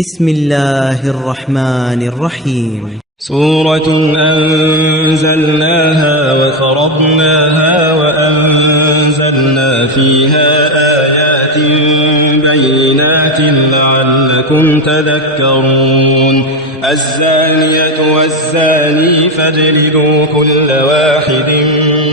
بسم الله الرحمن الرحيم. سورة أنزلناها وفرضناها وأنزلنا فيها آيات بينات لعلكم تذكرون. الزانية والزاني فاجلدوا كل واحد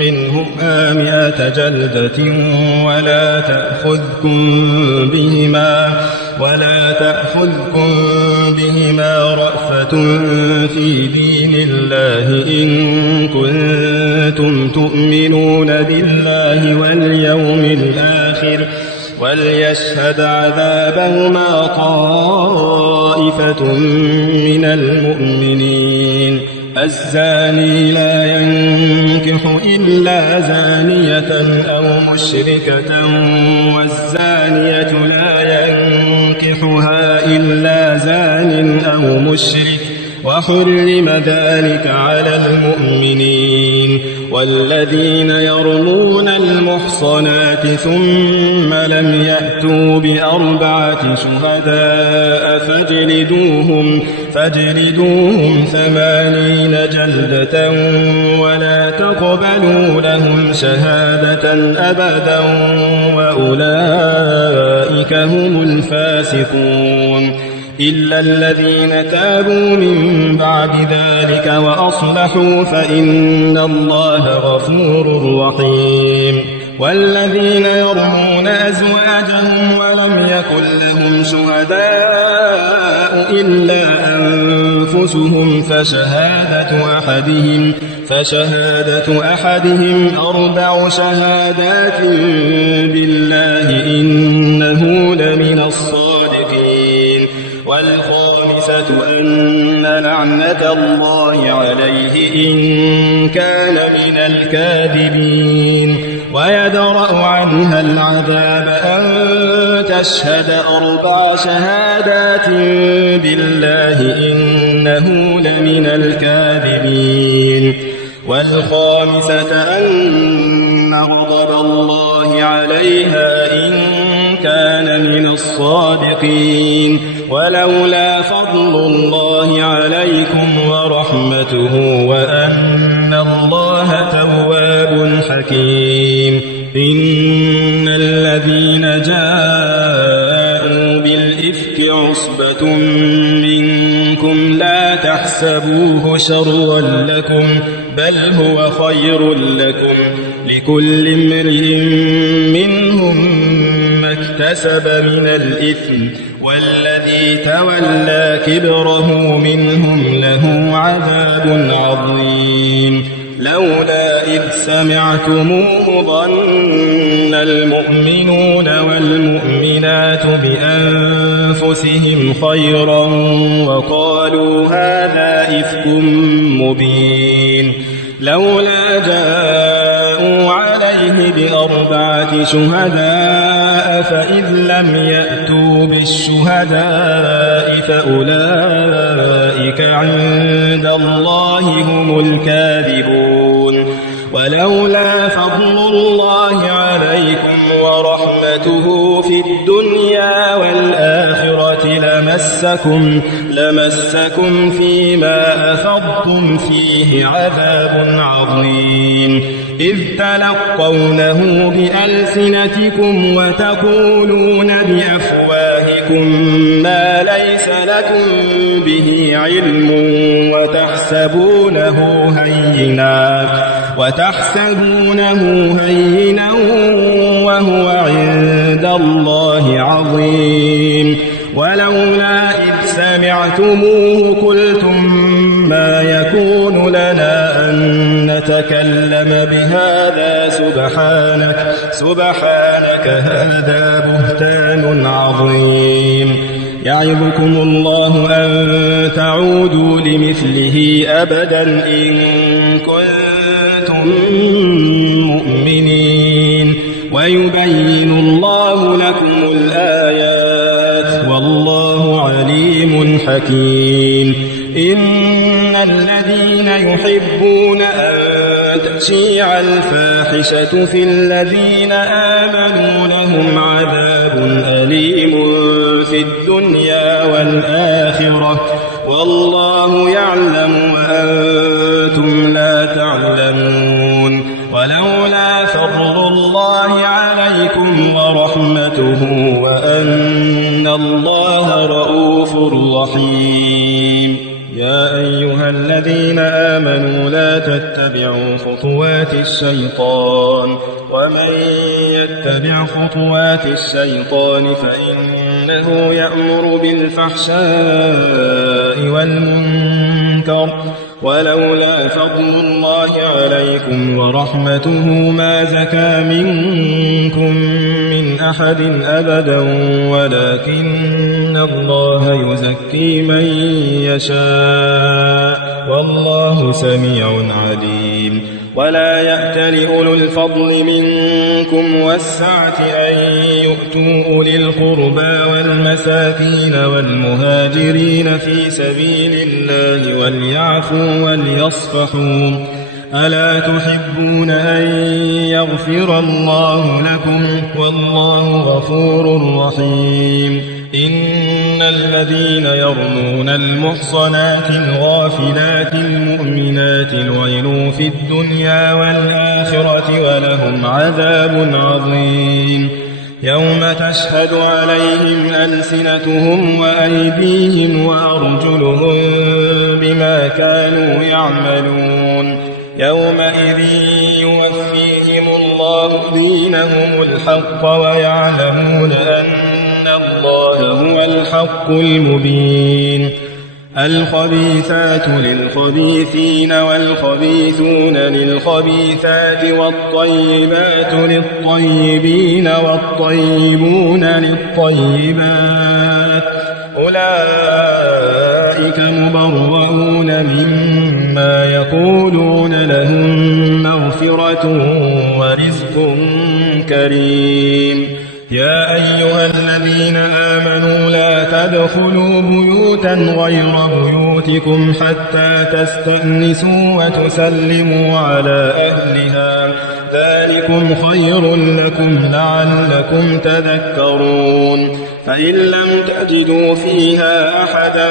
منهما 100 جلدة ولا تأخذكم بهما رأفة في دين الله إن كنتم تؤمنون بالله واليوم الآخر وليشهد عذابهما طائفة من المؤمنين. الزاني لا ينكح إلا زانية أو مشركة والزانية لا ينكحها إلا زان أو مشرك وحرم ذلك على المؤمنين. والذين يرمون المحصنات ثم لم يأتوا ب4 شهداء فاجلدوهم 80 جلدة ولا تقبلوا لهم شهادة أبدا وأولئك هم الفاسقون. إلا الذين تابوا من بعد ذلك وأصلحوا فإن الله غفور رحيم. والذين يرمون أزواجهم ولم يكن لهم شهداء إلا أنفسهم فشهادة أحدهم 4 شهادات بالله إنه لمن الصادقين. والخامسة أن لعنة الله عليه إن كان من الكاذبين. ويدرأ عنها العذاب أن تشهد 4 شهادات بالله إنه لمن الكاذبين. والخامسة أن غضب الله عليها إن كان من الصادقين. ولولا فضل الله عليكم ورحمته وأن الله تواب حكيم. إن الذين جاءوا بالإفك عصبة منكم لا تحسبوه شرا لكم بل هو خير لكم لكل امرئ منهم ما اكتسب من الإثم والذي تولى كبره منهم له عذاب عظيم. لولا إذ سمعتموه ظن المؤمنون والمؤمنات بأنفسهم خيرا وقالوا هذا إفك مبين. لولا جاءوا عليه ب4 شهداء فإذ لم يأتوا بالشهداء فأولئك عند الله هم الكاذبون. ولولا فضل الله عليكم ورحمته في الدنيا والآخرة لمسكم فيما أفضتم فيه عذاب عظيم. إذ تلقونه بألسنتكم وتقولون بأفواهكم ما ليس لكم به علم وتحسبونه هينا وهو عند الله عظيم. ولولا إذ سمعتموه قلتم ما يكون لنا أن نتكلم بهذا سبحانك هذا بهتان عظيم. يعظكم الله أن تعودوا لمثله أبدا إن كنتم مؤمنين. ويبين الله لكم الآيات والله عليم حكيم. إن الذين يحبون أن تشيع الفاحشة في الذين آمنوا لهم عذاب أليم في الدنيا الآخرة والله يعلم وأنتم لا تعلمون ولولا فضل الله عليكم ورحمته وأن الله رؤوف رحيم يا أيها الذين آمنوا لا تتبعوا خطوات الشيطان ومن يتبع خطوات الشيطان فإنه يأمر بالفحشاء والمنكر ولولا فضل الله عليكم ورحمته ما زكى منكم من أحد أبدا ولكن الله يزكي من يشاء والله سميع عليم ولا يأتل أولو الفضل منكم والسعة أن يؤتوا أولي القربى والمساكين والمهاجرين في سبيل الله وليعفوا وليصفحوا ألا تحبون أن يغفر الله لكم والله غفور رحيم إن الذين يرمون المحصنات الغافلات المؤمنات لعنوا في الدنيا والآخرة ولهم عذاب عظيم يوم تشهد عليهم ألسنتهم وأيديهم وأرجلهم بما كانوا يعملون يومئذ يوفيهم الله دينهم الحق ويعلمون أن الله هو الحق المبين الخبيثات للخبيثين والخبيثون للخبيثات والطيبات للطيبين والطيبون للطيبات أولئك مبرؤون مما يقولون لهم مغفرة ورزق كريم يا أيها الذين آمنوا لا تدخلوا بيوتا غير بيوتكم حتى تستأنسوا وتسلموا على أهلها ذلكم خير لكم لعلكم تذكرون فإن لم تجدوا فيها أحدا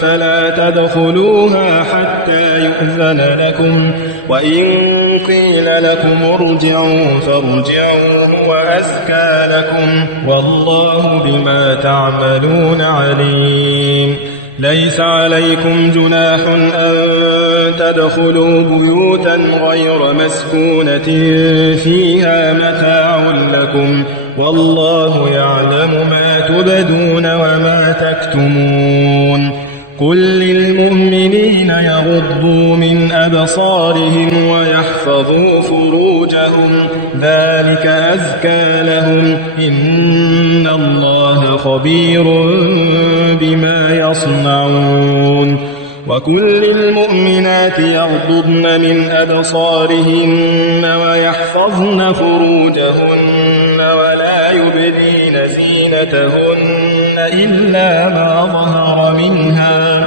فلا تدخلوها حتى يؤذن لكم وإن قيل لكم ارجعوا فارجعوا وأزكى لكم والله بما تعملون عليم ليس عليكم جناح أن تدخلوا بيوتا غير مسكونة فيها متاع لكم والله يعلم ما تبدون وما تكتمون قل للمؤمنين يغضوا من أبصارهم ويحفظوا فروجهم ذلك أزكى لهم إن الله خبير بما يصنعون وكل المؤمنات يغضضن من أبصارهن ويحفظن فروجهن ولا يبدين زينتهن إلا ما ظهر منها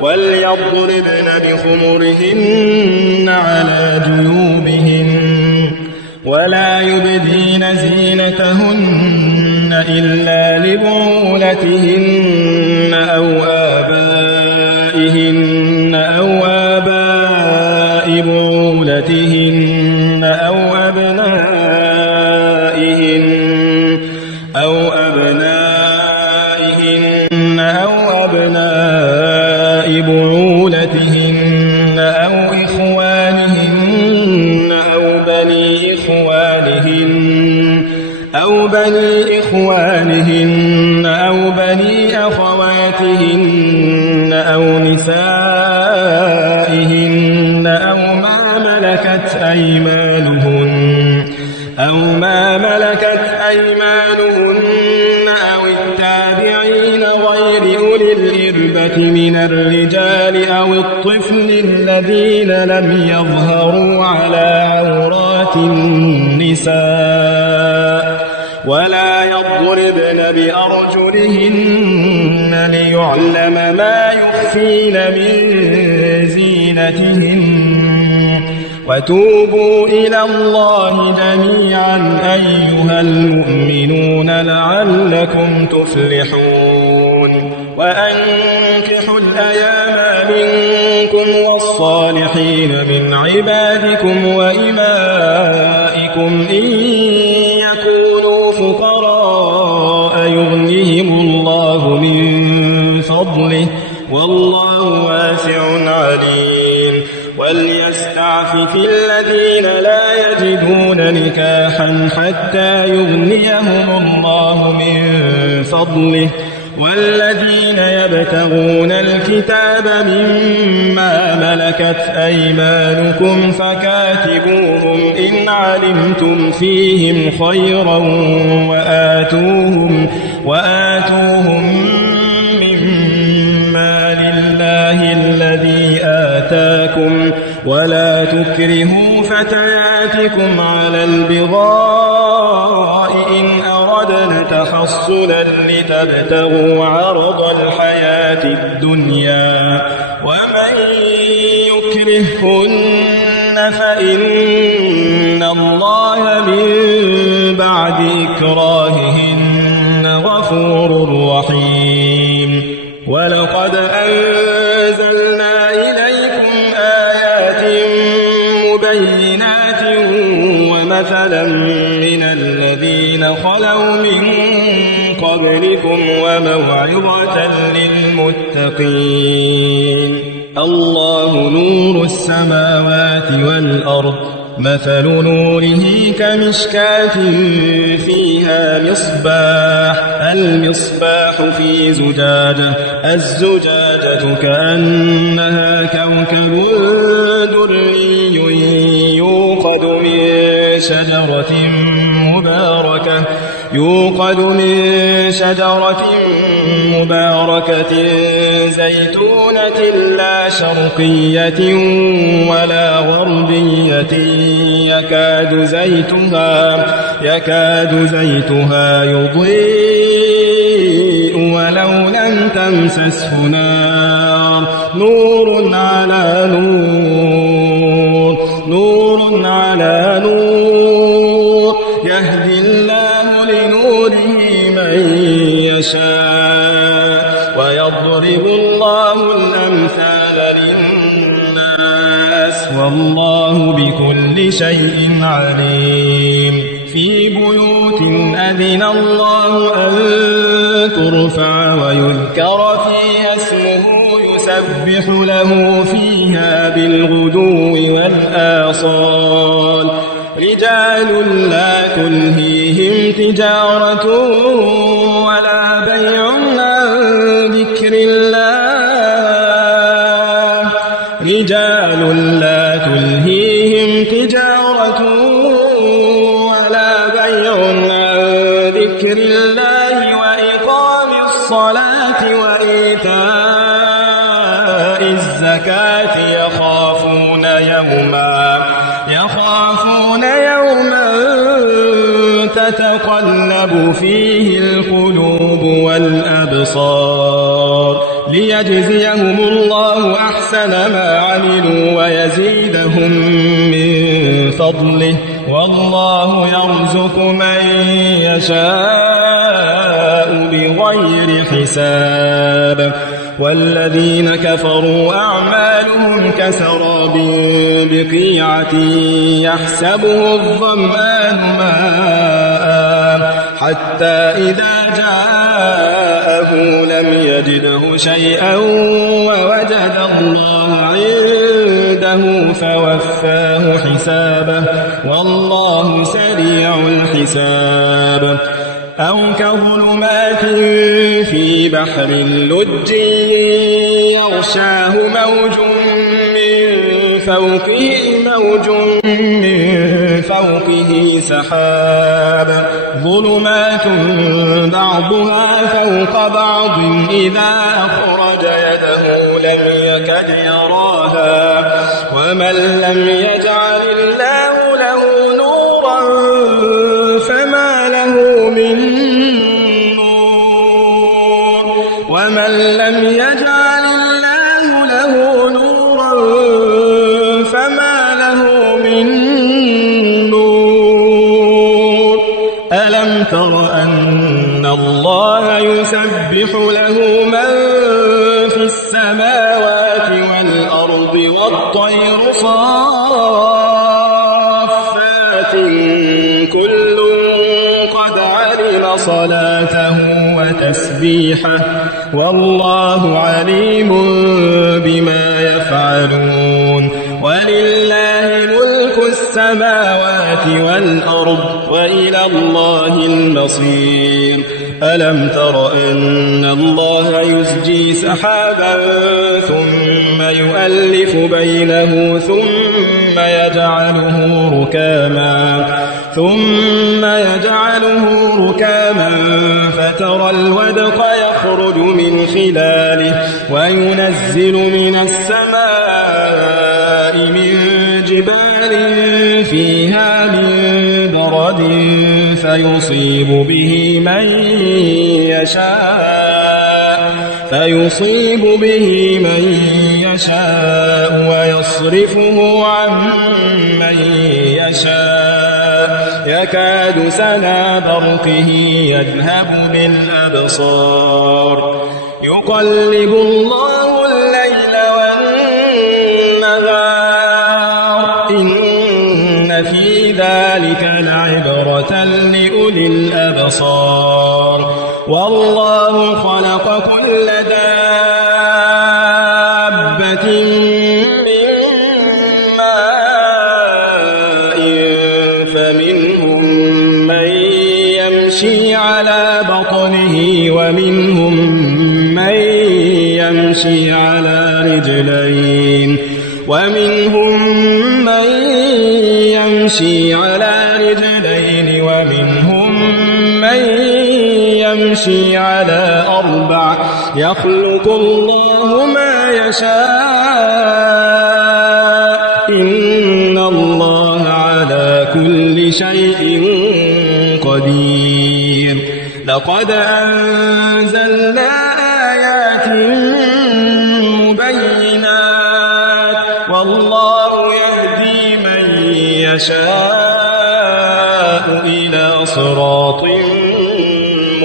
وليضربن بخمرهن على جيوبهن ولا يبدين زينتهن إلا لبعولتهن أو آبائهن أو آباء بعولتهن أو أبنائهن أو أبناء بعولتهن أو إخوانهن أو بني إخوانهن أو بني أخواتهن أو نسائهن أو ما ملكت أيمانهن أو التابعين غير أولي الإربة من الرجال أو الطفل الذين لم يظهروا على عورات النساء ولا يضربن بأرجلهن ليعلم ما يخفين من زينتهن وتوبوا إلى الله جميعا أيها المؤمنون لعلكم تفلحون وأنكحوا الأيام منكم والصالحين من عبادكم وإمائكم إن يكونوا فقراء يغنيهم الله من فضله والله واسع عليم وليستعفف الذين لا يجدون نكاحا حتى يغنيهم الله من فضله والذين يبتغون الكتاب مما ملكت أيمانكم فكاتبوهم إن علمتم فيهم خيرا وآتوهم مما لله الذي آتاكم ولا تكرهوا فتياتكم على البغاء إن أردنا تحصنا لتبتغوا عرض الحياة الدنيا ومن يكرهن فإن الله من بعد إكراههن غفور رحيم ولقد أنزلنا إليكم آيات مبينات ومثلا من الذين خلوا من قبلكم وموعظة للمتقين الله نور السماوات والأرض مثل نوره كمشكاة فيها المصباح في زجاجة الزجاجة كأنها كوكب دري يوقد من شجرة مباركة زيتونة لا شرقية ولا غربية يكاد زيتها يضيء ولو لم تمسسه نار نور على نور يهدي الله لنوره من يشاء ويضرب الله الأمثال للناس والله بكل شيء عليم في بيوت أذن الله أن ترفع ويذكر فيها اسمه يسبح له فيها بالغدو والآصال رجال لا تلهيهم تجارة ولا بيع عن ذكر الله وإقام الصلاة وإيتاء الزكاة يخافون يوما تتقلب فيه القلوب والأبصار ليجزيهم الله أحسن ما عملوا ويزيدهم من فضله والله يرزق من يشاء بغير حساب والذين كفروا أعمالهم كسراب بقيعة يحسبه الظمآن ماء حتى إذا جاءه لم يجده شيئا ووجد الله عنده فوفاه حسابه والله سريع الحساب أو كظلمات في بحر لج يغشاه موج من فوقه سحاب ظلمات بعضها فوق بعض إذا أخرج يده لم يكد يراها ومن لم يجعل الله له نورا فما له من نور ومن لم يجعل الله له نورا فما له من نور ألم تر أن الله يسبح له من السماوات والأرض والطير صافات كل قد علم صلاته وتسبيحه والله عليم بما يفعلون ولله ملك السماوات والأرض وإلى الله المصير ألم تر أن الله يزجي سحابا ثم يؤلف بينه ثم يجعله ركاما فترى الودق يخرج من خلاله وينزل من السماء من جبال فيها من برد فيصيب به من يشاء ويصرفه عن من يشاء يكاد سنا برقه يذهب بالأبصار يقلب الله الليل والنهار إن في ذلك لعبرة لأولي الأبصار والله خلق كل دابة من ماء فمنهم من يمشي على بطنه ومنهم من يمشي على رجلين ومنهم من يمشي على أربع يخلق الله ما يشاء إن الله على كل شيء قدير لقد أنزلنا آيات مبينات والله يهدي من يشاء إلى صراط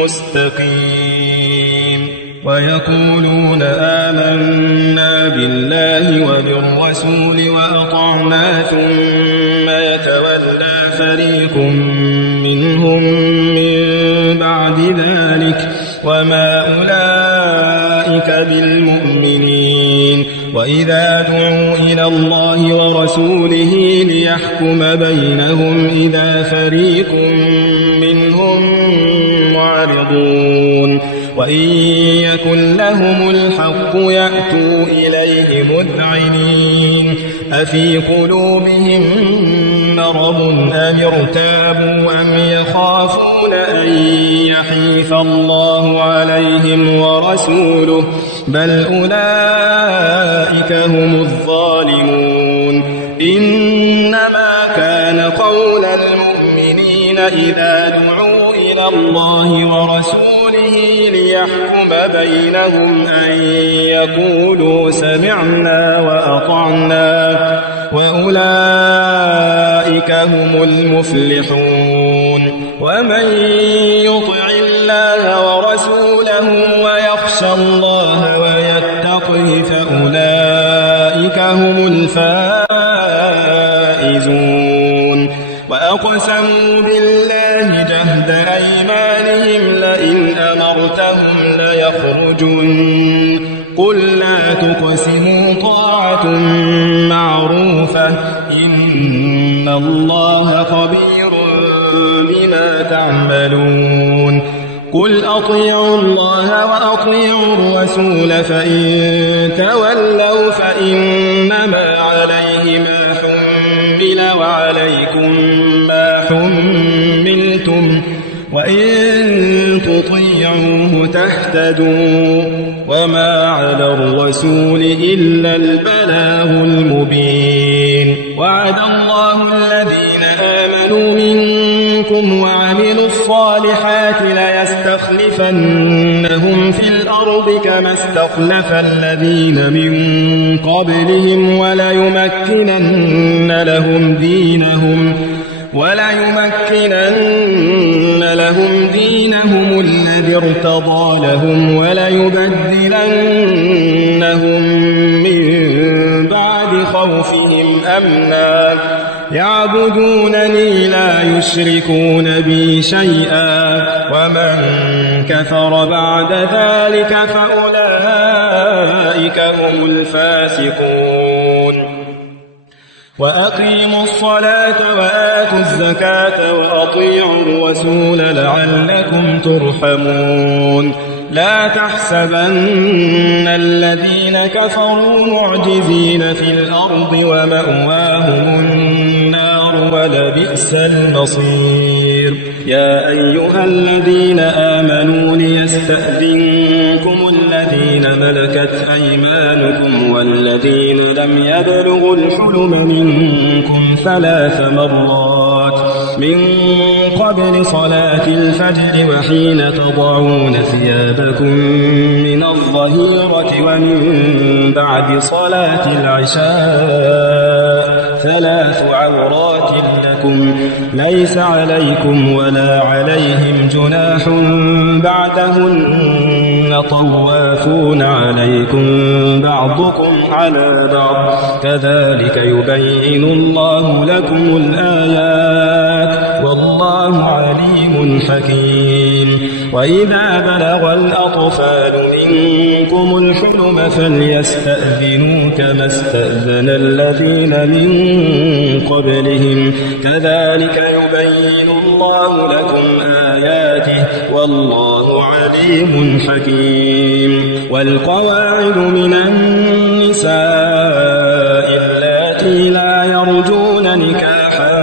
مستقيم ويقولون آمنا بالله وبالرسول وأطعنا ثم يتولى فريق منهم من بعد ذلك وما أولئك بالمؤمنين وإذا دعوا إلى الله ورسوله ليحكم بينهم إذا فريق منهم معرضون وإن يكن لهم الحق يأتوا إليه مذعنين أفي قلوبهم مرض أم ارتابوا أم يخافون أن يحيف الله عليهم ورسوله بل أولئك هم الظالمون إنما كان قول المؤمنين إذا دعوا إلى الله ورسوله ليحكم بينهم أن يقولوا سمعنا وأطعنا وأولئك هم المفلحون ومن يطع الله ورسوله ويخشى الله ويتقه فأولئك هم الفائزون وأقسموا بالله جهد أيمانهم لئن أمرتهم ليخرجن قل لا تقسموا طاعة معروفة إن الله خبير بما تعملون قل أطيعوا الله وأطيعوا الرسول فإن تولوا فإنما عليه ما حمل وعليكم ما حملتم وإن تطيعوه تهتدوا وما على الرسول إلا البلاغ المبين وعد الله الذين آمنوا منكم وعملوا الصالحات ليستخلفنهم في الأرض كما استخلف الذين من قبلهم وليمكنن لهم دينهم الذي ارتضى لهم وليبدلنهم أمنا يعبدونني لا يشركون بي شيئا ومن كفر بعد ذلك فأولئك هم الفاسقون وأقيموا الصلاة وآتوا الزكاة وأطيعوا الرسول لعلكم ترحمون لا تحسبن الذين كفروا معجزين في الأرض ومأواهم النار ولبئس المصير يا أيها الذين آمنوا ليستأذنكم الذين ملكت أيمانكم والذين لم يبلغوا الحلم منكم 3 مرات من قبل صلاة الفجر وحين تضعون ثيابكم من الظهيرة ومن بعد صلاة العشاء 3 عورات لكم ليس عليكم ولا عليهم جناح بعدهن طوافون عليكم بعضكم على بعض كذلك يبين الله لكم الآيات والله عليم حكيم وإذا بلغ الأطفال منكم الحلم فليستأذنوا كما استأذن الذين من قبلهم كذلك يبين الله لكم آياته والله عليم حكيم والقواعد من النساء اللاتي لا يرجون نكاحا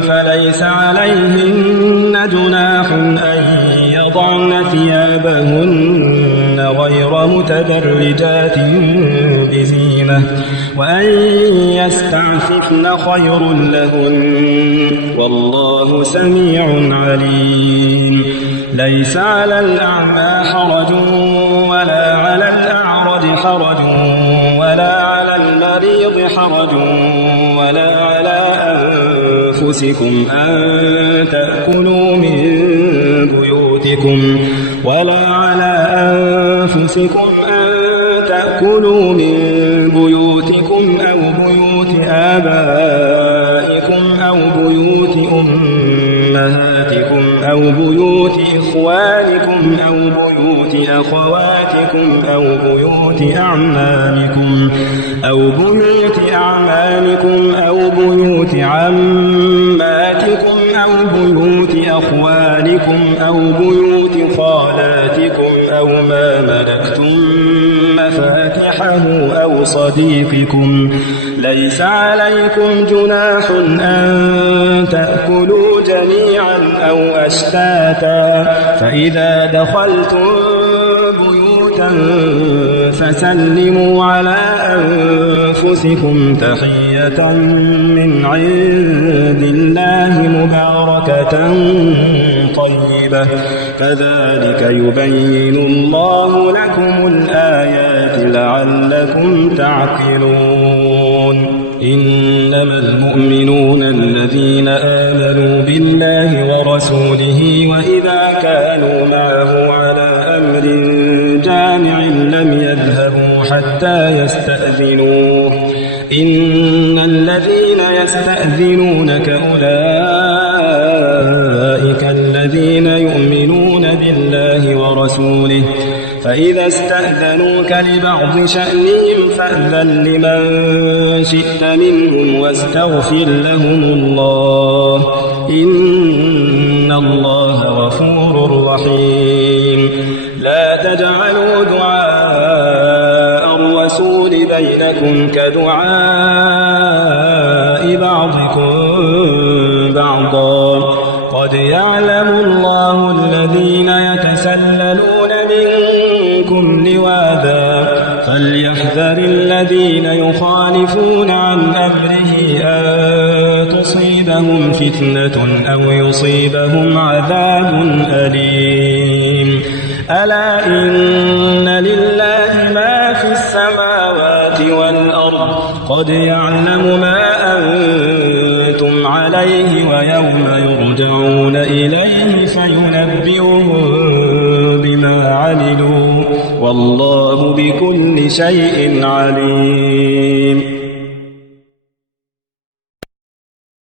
فليس عليهن جناح أن يضعن ثيابهن غير متبرجات بزينة وأن يستعففن خير لهن والله سميع عليم ليس على الأعمى حرج ولا على الأعرج حرج ولا على المريض حرج ولا على أنفسكم أن تأكلوا من بيوتكم ولا على أنفسكم أن تأكلوا من بيوتكم أو بيوت آبائكم أو بيوت أمهاتكم أو بيوت إخوانكم أو بيوت أخواتكم أو بيوت أعمامكم أو بيوت أعمامكم أو بيوت عماتكم أو بيوت أخوالكم أو بيوت خالاتكم أو ما ملكتم مفاتحه أو صديقكم ليس عليكم جناح أن تأكلوا جميعا أو أشتاتا فإذا دخلتم بيوتا فسلموا على أنفسكم تحية من عند الله مباركة طيبة كذلك يبين الله لكم الآيات لعلكم تعقلون إنما المؤمنون الذين آمنوا بالله ورسوله وإذا كانوا معه على أمر جامع لم يذهبوا حتى يستأذنوه إن الذين يستأذنونك أولئك الذين يؤمنون بالله ورسوله فإذا استأذنوك لبعض شأنهم فأذن لمن شئت منهم واستغفر لهم الله إن الله غفور رحيم لا تجعلوا دعاء الرسول بينكم كدعاء بعضكم بعضا قد يعلم الله الذين يتسللون منكم لواذا فليحذر الذين يخالفون عن أمره أن تصيبهم فتنة أو يصيبهم عذاب أليم ألا إن لله ما في السماوات والأرض قد يعلم ما أنتم عليه ويوم يرجعون إليه فينبئهم بما عملوا والله بكل شيء عليم